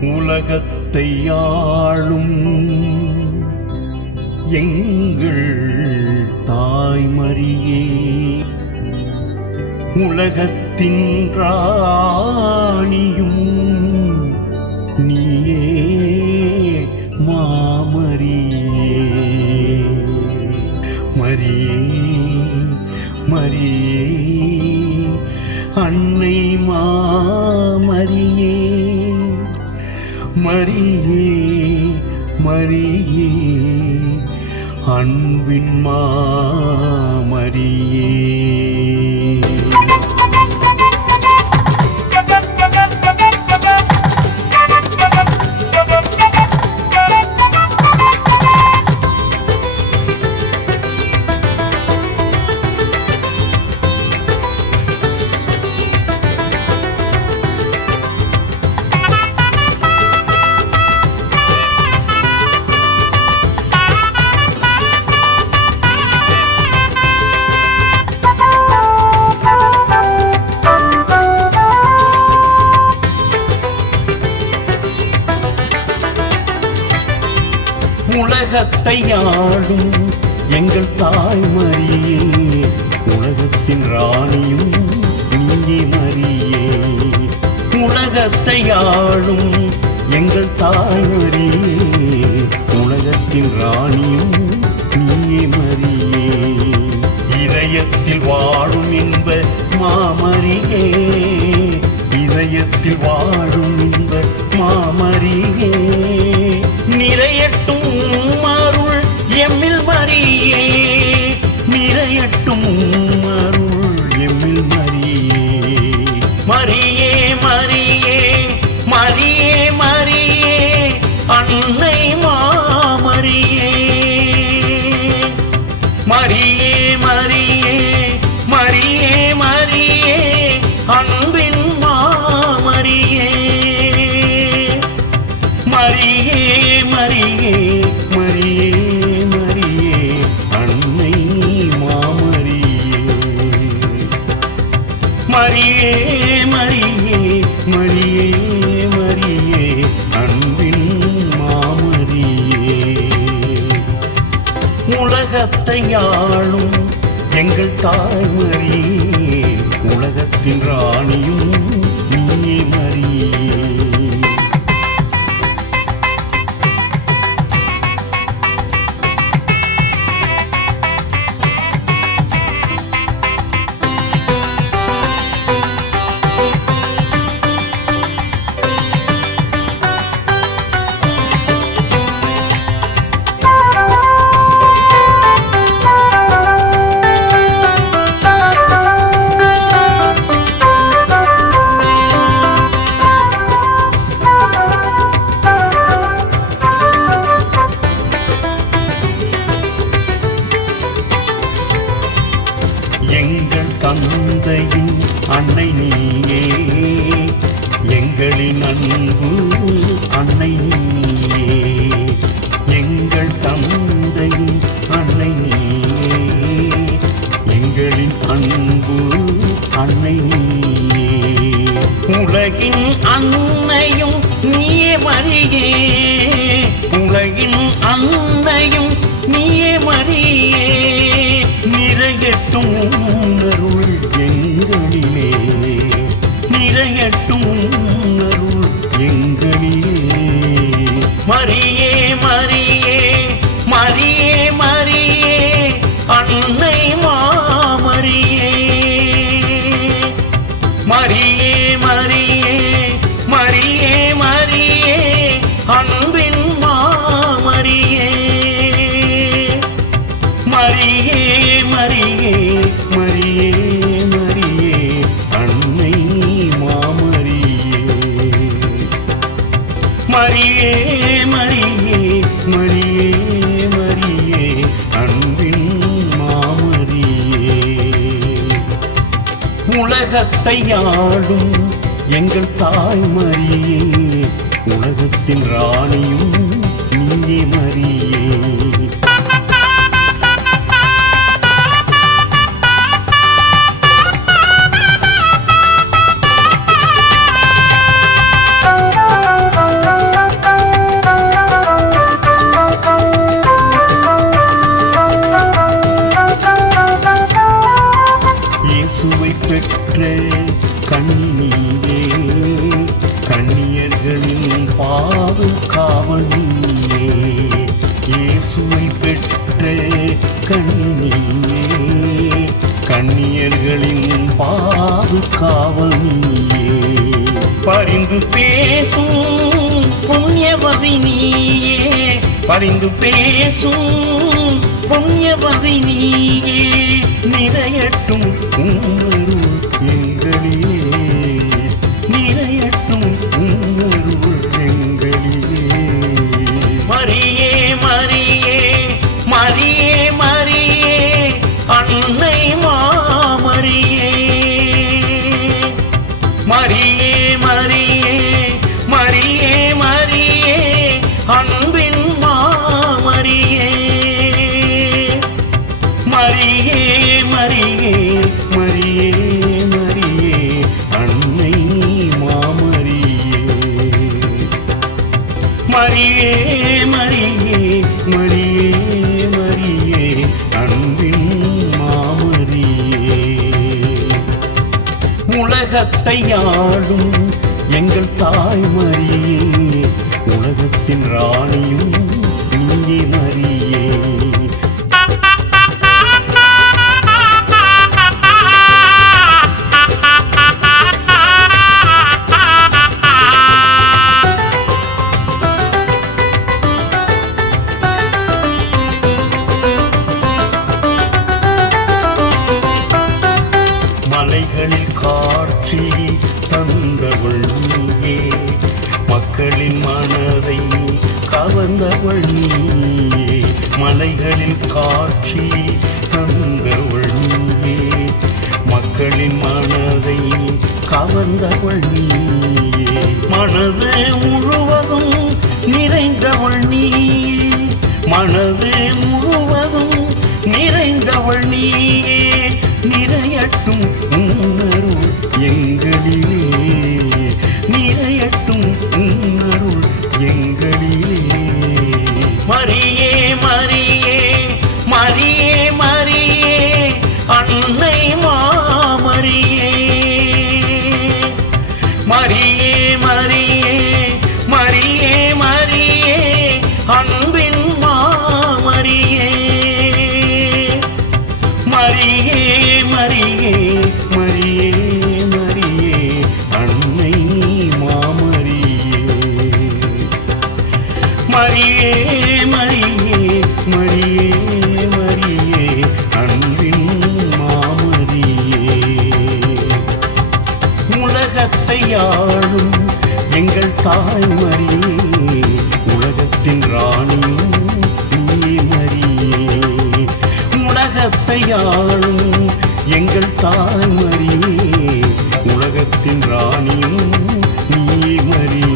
உலகத்தை ஆளும் எங்கள் தாய்மரியே. உலகத்தின் ராணியும் நீயே மாமரியே. மரியே மரியே அன்னை மாமரியே. மரியே மரியே அன்பின் மாமரியே. உலகத்தை ஆளும் எங்கள் தாய்மரியே உலகத்தின் ராணியும் நீயே மரியே. உலகத்தை ஆளும் எங்கள் தாய்மரியே உலகத்தின் ராணியும் நீயே மரியே. இதயத்தில் வாழும் இன்ப மாமரியே. இதயத்தில் வாழும் இன்ப மாமரியே. நிறையட்டும் மரியே மரியே மரியே மரியே. அன்பின் தாய்மொழி உலகத்தின் ராணியும் நீயே மரியே. உலகின் அன்னையும் நீயே மறியே உலகின் அன்னையும் நீயே மறியே நிறையட்டும் அருள் எங்களிலே. நிறையட்டும் அருள் எங்களிலே. மறியே மறி அன்பின் மாமரியே. மரியே மரியே மரியே மரியே அன்னை மாமரியே. மரியே மரியே மரியே மரியே அன்பின் மாமரியே. உலகத்தை ஆளும் எங்கள் தாய் மரியே உலகத்தின் ராணியும் பெற்ற கண்ணியே கண்ணியர்களின் பாதுகாவல் நீயே. பரிந்து பேசும் புண்ணியவதி நீயே. பரிந்து பேசும் புண்ணியவதி நீயே. நிறையட்டும் உன்னருள் எங்களிலே. நிறையட்டும் உன்னருள் எங்களிலே. மரியே அன்னை உலகத்தை ஆளும் எங்கள் தாய் மரியே உலகத்தின் ராணியும் நீயே மரியே. கவர்ந்தவள் நீயே மலைகளில் காட்சி தந்தவள் நீயே மக்களின் மனதை கவர்ந்தவள் நீயே மனது முழுவதும் நிறைந்தவள் நீயே மனது முழுவதும் நிறைந்தவள் நீயே நிறையட்டும் உணர்வு எங்களில். அன்பின் மாமரியே. மரியே மரியே மரியே மரியே அன்னை மாமரியே. மரியே மரியே மரியே மரியே அன்பின் மாமரியே. உலகத்தை ஆளும் எங்கள் தாய் மரியே உலகத்தின் ராணி நீ மரியே. உலகத்தை ஆளும் எங்கள் தாய் மரியே. உலகத்தின் ராணியும் நீ மரியே.